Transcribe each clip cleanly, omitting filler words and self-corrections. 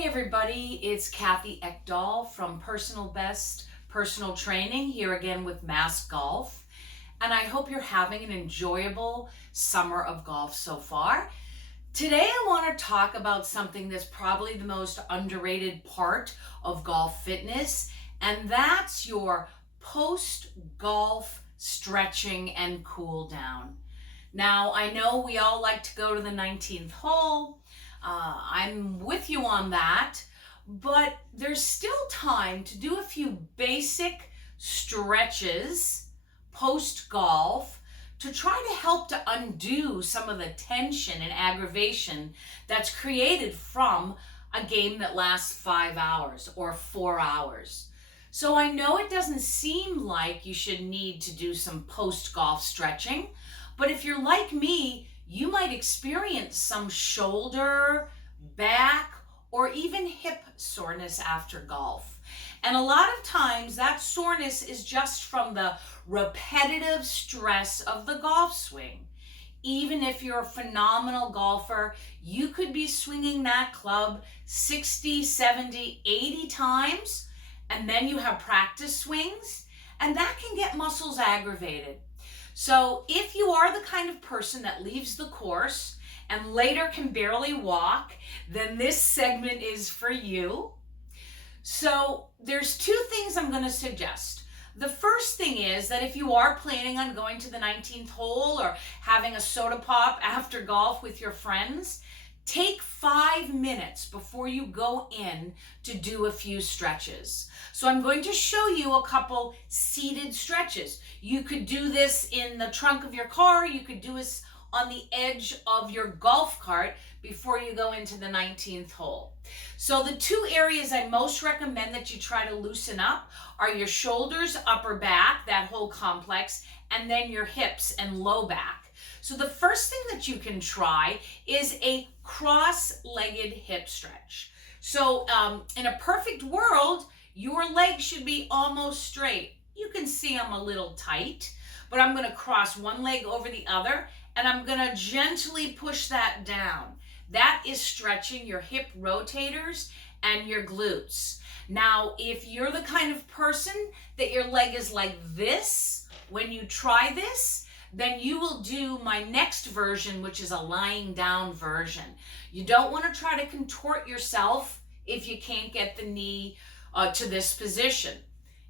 Hey everybody, it's Kathy Ekdahl from Personal Best Personal Training here again with Mass Golf. And I hope you're having an enjoyable summer of golf so far. Today I want to talk about something that's probably the most underrated part of golf fitness, and that's your post-golf stretching and cool down. Now, I know we all like to go to the 19th hole. I'm with you on that, but there's still time to do a few basic stretches post-golf to try to help to undo some of the tension and aggravation that's created from a game that lasts 5 hours or 4 hours. So I know it doesn't seem like you should need to do some post-golf stretching, but if you're like me, you might experience some shoulder, back, or even hip soreness after golf. And a lot of times that soreness is just from the repetitive stress of the golf swing. Even if you're a phenomenal golfer, you could be swinging that club 60, 70, 80 times, and then you have practice swings, and that can get muscles aggravated. So if you are the kind of person that leaves the course and later can barely walk, then this segment is for you. So there's two things I'm going to suggest. The first thing is that if you are planning on going to the 19th hole or having a soda pop after golf with your friends, take 5 minutes before you go in to do a few stretches. So I'm going to show you a couple seated stretches. You could do this in the trunk of your car. You could do this on the edge of your golf cart before you go into the 19th hole. So the two areas I most recommend that you try to loosen up are your shoulders, upper back, that whole complex, and then your hips and low back. So the first thing that you can try is a cross-legged hip stretch. So in a perfect world, your legs should be almost straight. You can see I'm a little tight, but I'm going to cross one leg over the other, and I'm going to gently push that down. That is stretching your hip rotators and your glutes. Now, if you're the kind of person that your leg is like this, when you try this, then you will do my next version, which is a lying down version. You don't want to try to contort yourself if you can't get the knee to this position.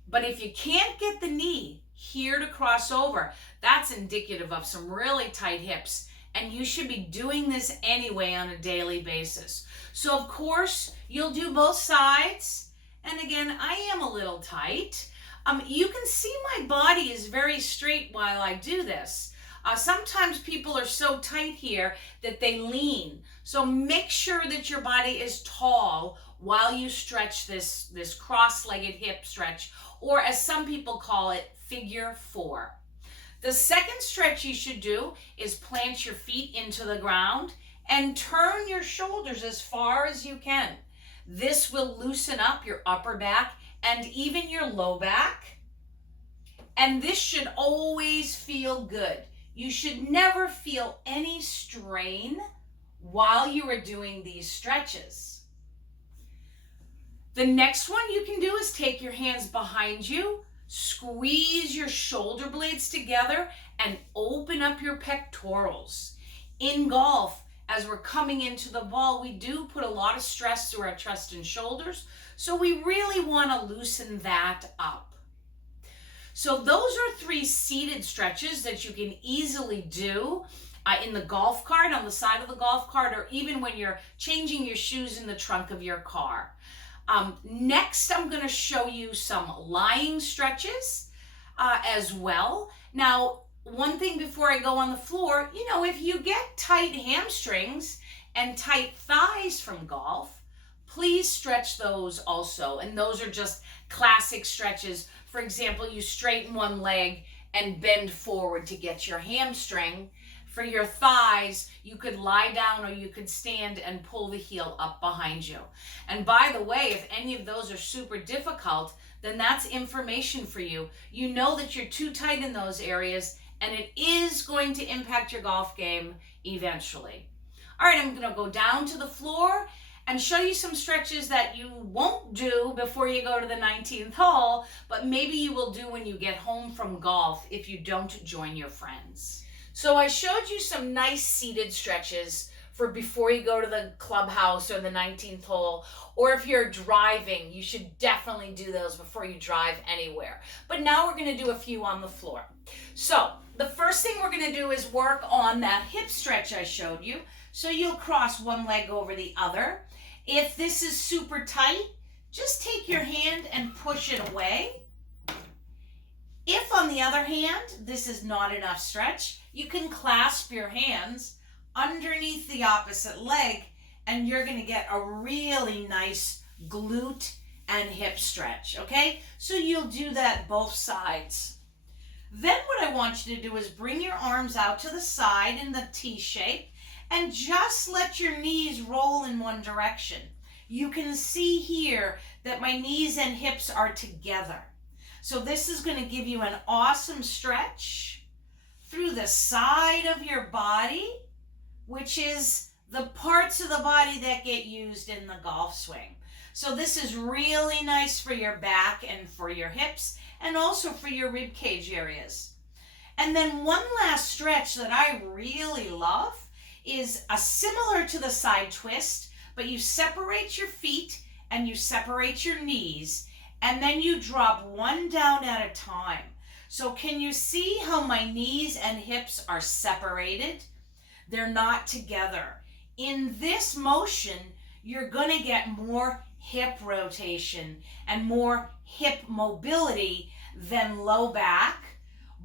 But if you can't get the knee here to cross over, that's indicative of some really tight hips, and you should be doing this anyway on a daily basis. So of course, you'll do both sides, and again, I am a little tight. You can see my body is very straight while I do this. Sometimes people are so tight here that they lean. So make sure that your body is tall while you stretch this cross-legged hip stretch, or as some people call it, figure 4. The second stretch you should do is plant your feet into the ground and turn your shoulders as far as you can. This will loosen up your upper back and even your low back. And this should always feel good. You should never feel any strain while you are doing these stretches. The next one you can do is take your hands behind you, squeeze your shoulder blades together, and open up your pectorals. In golf, as we're coming into the ball, we do put a lot of stress through our chest and shoulders, so we really want to loosen that up. So those are 3 seated stretches that you can easily do in the golf cart, on the side of the golf cart, or even when you're changing your shoes in the trunk of your car. Next, I'm going to show you some lying stretches as well. Now, one thing before I go on the floor, if you get tight hamstrings and tight thighs from golf, please stretch those also. And those are just classic stretches. For example, you straighten one leg and bend forward to get your hamstring. For your thighs, you could lie down or you could stand and pull the heel up behind you. And by the way, if any of those are super difficult, then that's information for you. You know that you're too tight in those areas, and it is going to impact your golf game eventually. All right, I'm going to go down to the floor and show you some stretches that you won't do before you go to the 19th hole, but maybe you will do when you get home from golf if you don't join your friends. So I showed you some nice seated stretches for before you go to the clubhouse or the 19th hole, or if you're driving, you should definitely do those before you drive anywhere. But now we're going to do a few on the floor. So the first thing we're going to do is work on that hip stretch I showed you. So you'll cross one leg over the other. If this is super tight, just take your hand and push it away. If, on the other hand, this is not enough stretch, you can clasp your hands underneath the opposite leg, and you're going to get a really nice glute and hip stretch, okay? So you'll do that both sides. Then what I want you to do is bring your arms out to the side in the T shape and just let your knees roll in one direction. You can see here that my knees and hips are together. So this is going to give you an awesome stretch through the side of your body, which is the parts of the body that get used in the golf swing. So this is really nice for your back and for your hips and also for your rib cage areas. And then one last stretch that I really love is similar to the side twist, but you separate your feet and you separate your knees, and then you drop one down at a time. So can you see how my knees and hips are separated? They're not together. In this motion, you're going to get more hip rotation and more hip mobility than low back,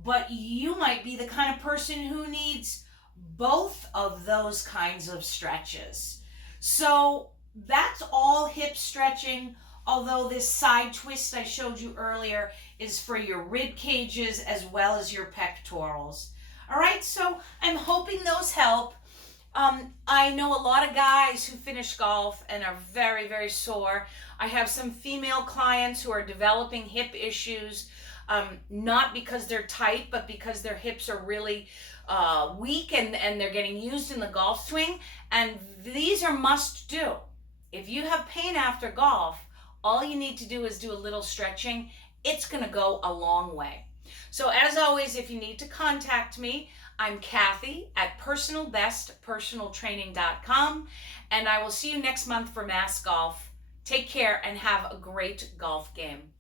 but you might be the kind of person who needs both of those kinds of stretches. So that's all hip stretching, although this side twist I showed you earlier is for your rib cages as well as your pectorals. All right, so I'm hoping those help. I know a lot of guys who finish golf and are very, very sore. I have some female clients who are developing hip issues, not because they're tight, but because their hips are really weak and they're getting used in the golf swing. And these are must do. If you have pain after golf, all you need to do is do a little stretching. It's going to go a long way. So as always, if you need to contact me, I'm Kathy at personalbestpersonaltraining.com, and I will see you next month for Mass Golf. Take care and have a great golf game.